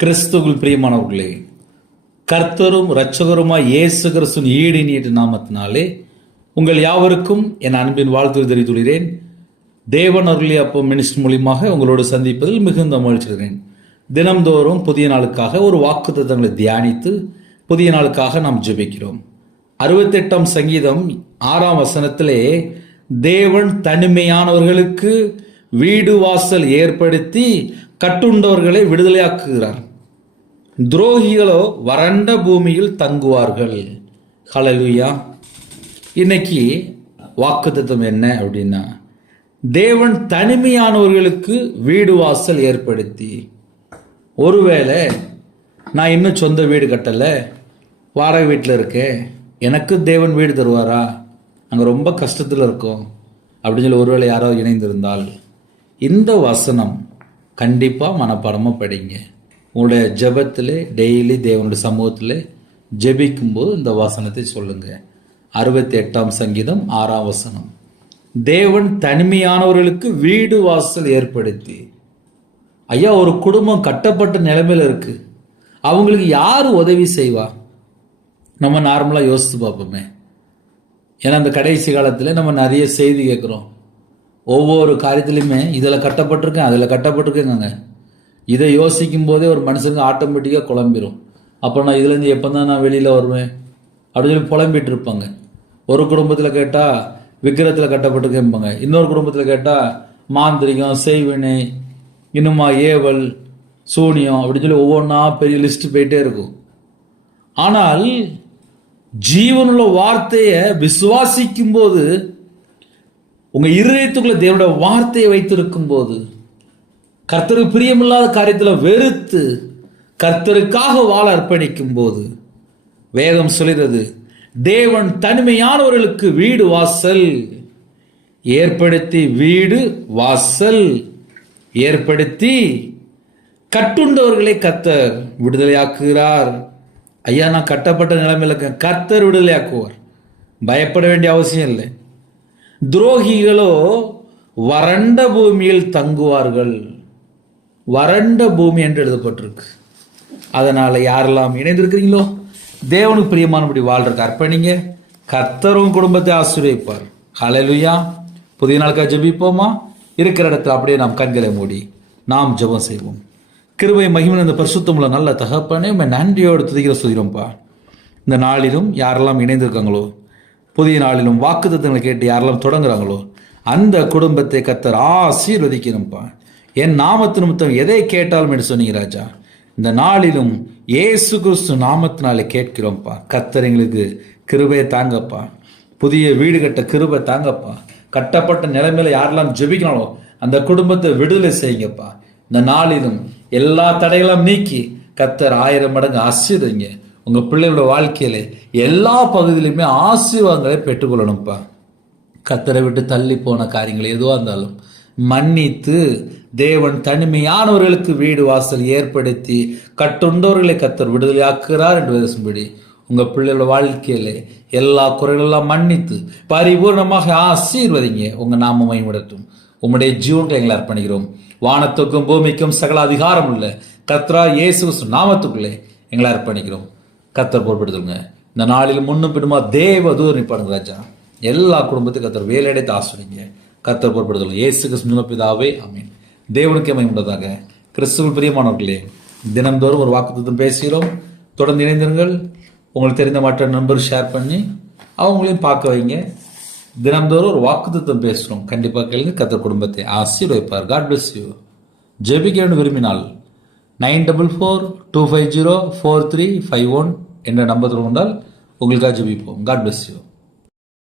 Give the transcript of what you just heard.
கிறிஸ்துவுக்குள் பிரியமானவர்களே, கர்த்தரும் இரட்சகருமாய் இயேசு கிறிஸ்துவின் ஈடு நீட்டு நாமத்தினாலே உங்கள் யாவருக்கும் என் அன்பின் வாழ்த்து தெரிவித்துள்ளேன். தேவன் அருளிய அப்போ மினிஸ்டர் மூலியமாக உங்களோடு சந்திப்பதில் மிகுந்த மகிழ்ச்சிகிறேன். தினம்தோறும் புதிய நாளுக்காக ஒரு வாக்குத்தத்தங்களை தியானித்து புதிய நாளுக்காக நாம் ஜெபிக்கிறோம். 68ஆம் சங்கீதம் 6ஆம் வசனத்திலே தேவன் தனிமையானவர்களுக்கு வீடு வாசல் ஏற்படுத்தி கட்டுண்டவர்களை விடுதலையாக்குகிறார். துரோகிகளோ வறண்ட பூமியில் தங்குவார்கள். ஹல்லேலூயா. இன்னைக்கு வாக்குத்தத்தம் என்ன அப்படின்னா, தேவன் தனிமையானவர்களுக்கு வீடு வாசல் ஏற்படுத்தி. ஒருவேளை நான் இன்னும் சொந்த வீடு கட்டலை, வாடகை வீட்டில் இருக்கேன், எனக்கு தேவன் வீடு தருவாரா, அங்கே ரொம்ப கஷ்டத்தில் இருக்கோம் அப்படின்னு சொல்லி ஒருவேளை யாரோ இணைந்திருந்தால் இந்த வசனம் கண்டிப்பாக மனப்பாடமாக படிங்க. உங்களுடைய ஜெபத்தில் டெய்லி தேவனுடைய சமூகத்தில் ஜெபிக்கும்போது இந்த வசனத்தை சொல்லுங்கள். 68ஆம் சங்கீதம் 6ஆம் வசனம். தேவன் தனிமையானவர்களுக்கு வீடு வாசல் ஏற்படுத்தி. ஐயா, ஒரு குடும்பம் கட்டப்பட்ட நிலைமையில் இருக்கு, அவங்களுக்கு யார் உதவி செய்வா? நம்ம நார்மலாக யோசித்து பார்ப்போமே. ஏன்னா அந்த கடைசி காலத்தில் நம்ம நிறைய செய்தி கேட்குறோம். ஒவ்வொரு காரியத்துலையுமே இதில் கட்டப்பட்டிருக்கேன், அதில் கட்டப்பட்டிருக்கேங்க. இதை யோசிக்கும் போதே ஒரு மனுஷங்க ஆட்டோமேட்டிக்காக குழம்பிடும். அப்போ நான் இதுலேருந்து எப்போ தான் நான் வெளியில் வருவேன் அப்படின்னு சொல்லி புலம்பிட்டு இருப்பாங்க. ஒரு குடும்பத்தில் கேட்டால் விக்கிரத்தில் கட்டப்பட்டிருக்கேன்பாங்க, இன்னொரு குடும்பத்தில் கேட்டால் மாந்திரிகம், செய்வினை, இன்னுமா ஏவல், சூனியம் அப்படின்னு சொல்லி ஒவ்வொன்றா பெரிய லிஸ்ட் போயிட்டே இருக்கும். ஆனால் ஜீவனுள்ள வார்த்தையை விசுவாசிக்கும் போது, உங்க இருதயத்துக்குள்ள தேவனுடைய வார்த்தையை வைத்திருக்கும் போது, கர்த்தருக்கு பிரியமில்லாத காரியத்தில் வெறுத்து கர்த்தருக்காக வாழ அர்ப்பணிக்கும் போது, வேதம் சொல்கிறது தேவன் தனிமையானவர்களுக்கு வீடு வாசல் ஏற்படுத்தி, வீடு வாசல் ஏற்படுத்தி கட்டுண்டவர்களை கர்த்தர் விடுதலையாக்குகிறார். ஐயா, நான் கட்டப்பட்ட நிலைமையில் இருக்கேன், கர்த்தர் விடுதலையாக்குவார், பயப்பட வேண்டிய அவசியம் இல்லை. துரோகிகளோ வறண்ட பூமியில் தங்குவார்கள். வறண்ட பூமி என்று எழுதப்பட்டிருக்கு. அதனால யாரெல்லாம் இணைந்திருக்கிறீங்களோ தேவனுக்கு பிரியமானபடி வாழ்றதுக்கு அர்ப்பணிங்க. கர்த்தரும் குடும்பத்தை ஆசீர்வதிப்பார். ஹல்லேலூயா. புதிய நாளுக்காக ஜெபிப்போமா? இருக்கிற இடத்துல அப்படியே நாம் கண்களை மூடி நாம் ஜெபம் செய்வோம். கிருபை மகிமை இந்த பரிசுத்தமுள்ள நல்ல தகப்பனே, நன்றியோடு துதிக்கிற சுதிரம்பா. இந்த நாளிலும் யாரெல்லாம் இணைந்திருக்காங்களோ, புதிய நாளிலும் வாக்குத்தத்தங்களை கேட்டு யாரெல்லாம் தொடங்குறாங்களோ அந்த குடும்பத்தை கர்த்தர் ஆசீர்வதிக்கணும்ப்பா. என் நாமத்து நிமித்தம் எதை கேட்டாலும் என்று சொன்னீங்க ராஜா. இந்த நாளிலும் இயேசு கிறிஸ்து நாமத்தினாலே கேட்கிறோம்ப்பா. கர்த்தர் எங்களுக்கு கிருபையை தாங்கப்பா, புதிய வீடு கட்ட கிருபை தாங்கப்பா. கட்டப்பட்ட நிலைமையில யாரெல்லாம் ஜெபிக்கணாலோ அந்த குடும்பத்தை விடுதலை செய்யுங்கப்பா. இந்த நாளிலும் எல்லா தடைகளும் நீக்கி கர்த்தர் 1000 மடங்கு ஆசீர்வதிங்க. உங்க பிள்ளைகளோட வாழ்க்கையில எல்லா பகுதியிலுமே ஆசீர்வாதங்களை பெற்றுக்கொள்ளணும்ப்பா. கர்த்தரை விட்டு தள்ளி போன காரியங்கள் எதுவாக இருந்தாலும் மன்னித்து தேவன் தனிமையானவர்களுக்கு வீடு வாசல் ஏற்படுத்தி கட்டுண்டவர்களை கர்த்தர் விடுதலையாக்குகிறார் என்று பேசும்படி உங்க பிள்ளைகளோட வாழ்க்கையில எல்லா குறைகளெல்லாம் மன்னித்து பரிபூர்ணமாக ஆசீர்வதிங்க. உங்க நாமம் மகிமைப்படட்டும். உம்முடைய ஜீவனுக்கு எங்களை அர்ப்பணிக்கிறோம். வானத்துக்கும் பூமிக்கும் சகல அதிகாரம் உள்ள கர்த்தரா இயேசு நாமத்துக்குள்ளே எங்களை அர்ப்பணிக்கிறோம். கர்த்தர் பொறுப்படுத்துங்க. இந்த நாளில் முன்னும் பின்னுமா தேவ தூதர் நிப்பாடுங்க ராஜா. எல்லா குடும்பத்துக்கும் கர்த்தர் வேலையடைத்து ஆசிரியங்க. கர்த்தர் பொறுப்படுத்துங்க. இயேசு கிறிஸ்து பிதாவே, ஆமீன். தேவனுக்கே மகிமையுண்டதாக. கிறிஸ்துவுக்குள் பிரியமானவர்களே, தினம்தோறும் ஒரு வாக்குத்தத்தம் பேசுகிறோம். தொடர்ந்து இணைந்திருங்கள். உங்களுக்கு தெரிந்த மற்ற நண்பர் ஷேர் பண்ணி அவங்களையும் பார்க்க வைங்க. தினம்தோறும் ஒரு வாக்குத்தத்தம் பேசுகிறோம். கண்டிப்பாக கேளுங்க. கர்த்தர் குடும்பத்தை ஆசீர்வதிப்பார். God bless you. ஜெபிக்க வேண்டும் விரும்பினால் 9442504351 என்ற நம்பர் கொண்டால் உங்களுக்காக ஜெபிப்போம். God bless you.